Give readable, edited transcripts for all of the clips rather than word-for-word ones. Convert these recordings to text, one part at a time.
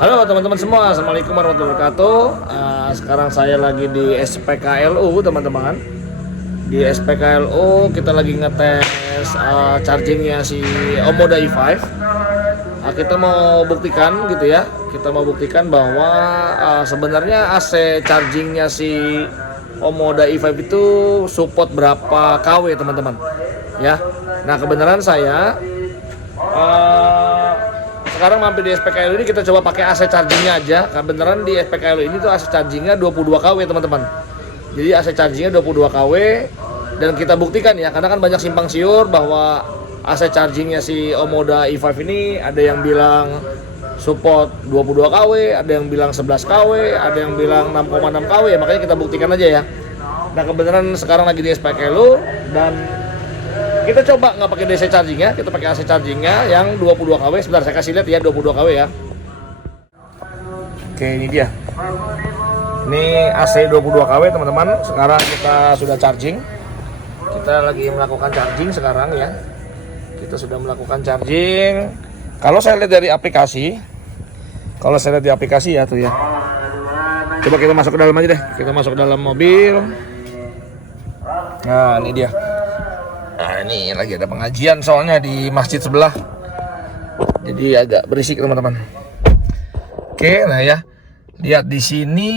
Halo teman-teman semua, Assalamualaikum warahmatullahi wabarakatuh. Sekarang saya lagi di SPKLU teman-teman. Di SPKLU kita lagi ngetes chargingnya si Omoda i5. Kita mau buktikan gitu ya. Kita mau buktikan bahwa sebenarnya AC chargingnya si Omoda i5 itu support berapa kW teman-teman. Ya. Nah kebenaran saya sekarang mampir di SPKLU ini kita coba pakai AC chargingnya aja. Karena beneran di SPKLU ini tuh AC chargingnya 22 kW teman-teman. Jadi AC chargingnya 22 kW dan kita buktikan ya, karena kan banyak simpang siur bahwa AC chargingnya si Omoda i5 ini ada yang bilang support 22 kW, ada yang bilang 11 kW, ada yang bilang 6,6 kW ya, makanya kita buktikan aja ya. Nah kebenaran sekarang lagi di SPKLU dan kita coba nggak pakai DC chargingnya, kita pakai AC chargingnya yang 22 kW. Sebentar saya kasih lihat ya 22 kW ya. Oke ini dia. Ini AC 22 kW teman-teman. Sekarang kita sudah charging. Kita lagi melakukan charging sekarang ya. Kita sudah melakukan charging. Kalau saya lihat dari aplikasi, ya tuh ya. Coba kita masuk ke dalam aja deh. Kita masuk ke dalam mobil. Nah ini dia. Nah ini lagi ada pengajian soalnya di masjid sebelah, jadi agak berisik teman-teman. Oke, nah ya lihat di sini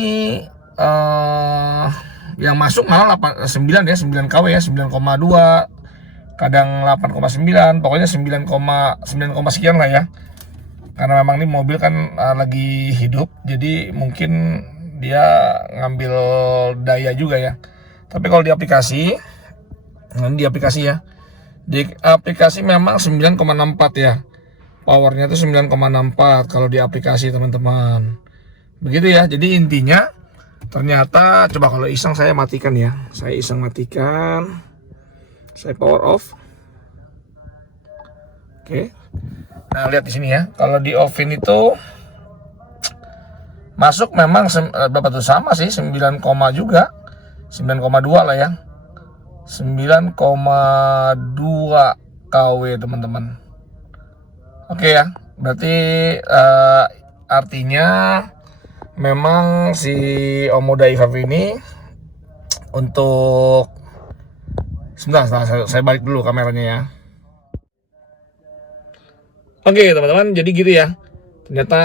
yang masuk malah 9 ya, 9 kW ya, 9,2, kadang 8,9, pokoknya 9, sekian lah ya. Karena memang ini mobil kan lagi hidup, jadi mungkin dia ngambil daya juga ya. Tapi kalau di aplikasi, ini di aplikasi ya. Di aplikasi memang 9,64 ya. Powernya itu 9,64 kalau di aplikasi teman-teman. Begitu ya. Jadi intinya ternyata coba kalau iseng saya matikan ya. Saya iseng matikan. Saya power off. Oke. Nah, lihat di sini ya. Kalau di offin itu masuk memang berapa tuh, sama sih 9, juga. 9,2 lah ya. 9,2 kW teman-teman. Oke ya, berarti artinya memang si Omoda i5 ini untuk sebentar saya balik dulu kameranya ya. Oke teman-teman, jadi gitu ya. Ternyata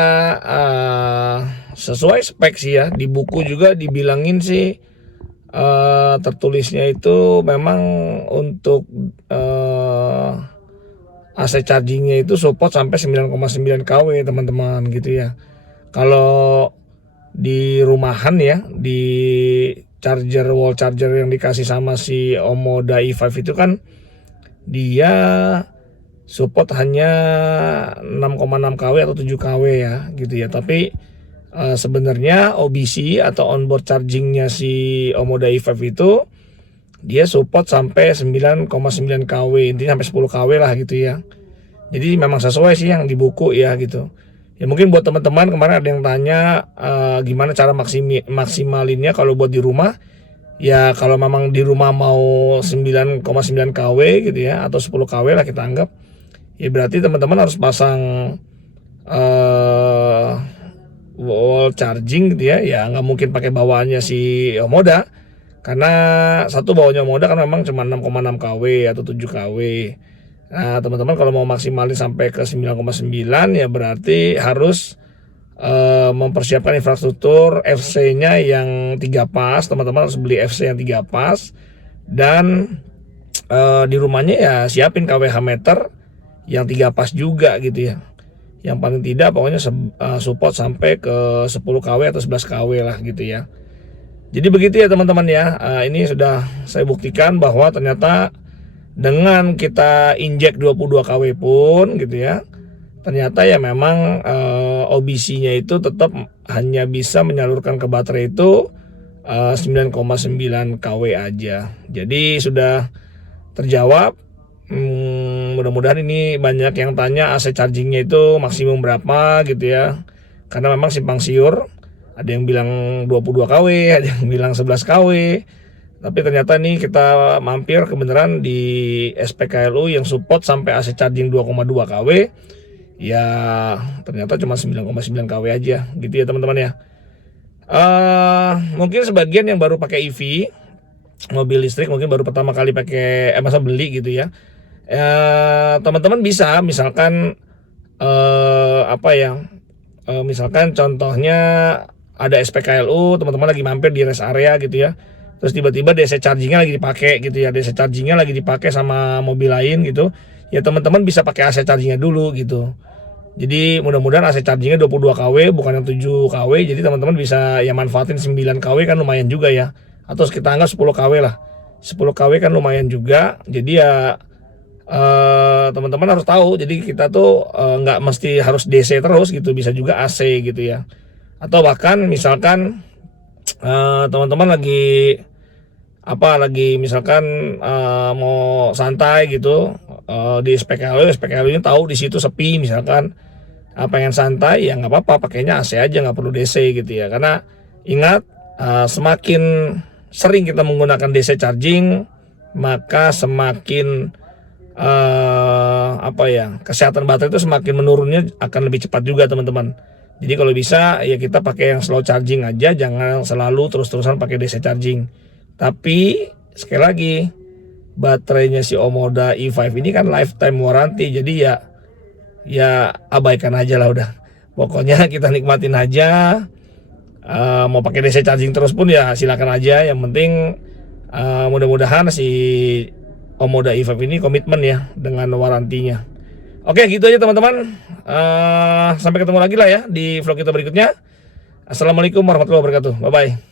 sesuai spek sih ya. Di buku juga dibilangin sih tertulisnya itu memang untuk AC chargingnya itu support sampai 9,9 kW teman-teman gitu ya. Kalau di rumahan ya, di wall charger yang dikasih sama si Omoda i5 itu kan dia support hanya 6,6 kW atau 7 kW ya gitu ya. Tapi sebenarnya OBC atau onboard chargingnya si Omoda i5 itu dia support sampai 9,9 kW, intinya sampai 10 kW lah gitu ya. Jadi memang sesuai sih yang di buku ya gitu. Ya mungkin buat teman-teman kemarin ada yang tanya gimana cara maksimalinnya kalau buat di rumah. Ya kalau memang di rumah mau 9,9 kW gitu ya, atau 10 kW lah kita anggap. Ya berarti teman-teman harus pasang wall charging gitu ya nggak mungkin pakai bawaannya si Omoda, karena satu bawahnya Omoda kan memang cuma 6,6 kW atau 7 kW. Nah teman-teman kalau mau maksimalin sampai ke 9,9 ya berarti harus mempersiapkan infrastruktur FC-nya yang 3 pas. Teman-teman harus beli FC yang 3 pas dan di rumahnya ya siapin kWh meter yang 3 pas juga gitu ya. Yang paling tidak pokoknya support sampai ke 10 kW atau 11 kW lah gitu ya. Jadi begitu ya teman-teman ya. Ini sudah saya buktikan bahwa ternyata dengan kita injek 22 kW pun gitu ya, ternyata ya memang OBC-nya itu tetap hanya bisa menyalurkan ke baterai itu 9,9 kW aja. Jadi sudah terjawab. Mudah-mudahan ini banyak yang tanya AC chargingnya itu maksimum berapa gitu ya, karena memang simpang siur, ada yang bilang 22 kW, ada yang bilang 11 kW, tapi ternyata nih kita mampir kebenaran di SPKLU yang support sampai AC charging 2,2 kW. ya ternyata cuma 9,9 kW aja gitu ya teman-teman ya. Mungkin sebagian yang baru pakai EV, mobil listrik, mungkin baru pertama kali pakai masa beli gitu ya. Teman-teman bisa misalkan apa ya, misalkan contohnya ada SPKLU, teman-teman lagi mampir di rest area gitu ya, terus tiba-tiba DC chargingnya lagi dipakai gitu ya, DC chargingnya lagi dipakai sama mobil lain gitu ya, teman-teman bisa pakai AC chargingnya dulu gitu. Jadi mudah-mudahan AC chargingnya 22 kW bukan yang 7 kW, jadi teman-teman bisa ya manfaatin 9 kW kan lumayan juga ya, atau kita anggap 10 kW lah, 10 kW kan lumayan juga. Jadi ya teman-teman harus tahu, jadi kita tuh nggak mesti harus DC terus gitu, bisa juga AC gitu ya. Atau bahkan misalkan teman-teman lagi lagi misalkan mau santai gitu di SPKLU ini tahu di situ sepi misalkan, pengen santai ya nggak apa-apa, pakainya AC aja, nggak perlu DC gitu ya. Karena ingat, semakin sering kita menggunakan DC charging, maka semakin kesehatan baterai itu semakin menurunnya akan lebih cepat juga teman-teman. Jadi kalau bisa ya kita pakai yang slow charging aja, jangan selalu terus-terusan pakai DC charging. Tapi sekali lagi, baterainya si Omoda E5 ini kan lifetime warranty, jadi ya abaikan aja lah udah. Pokoknya kita nikmatin aja. Mau pakai DC charging terus pun ya silakan aja. Yang penting mudah-mudahan si Omoda E5 ini komitmen ya dengan warantinya. Oke, gitu aja teman-teman. Sampai ketemu lagi lah ya di vlog kita berikutnya. Assalamualaikum warahmatullahi wabarakatuh. Bye bye.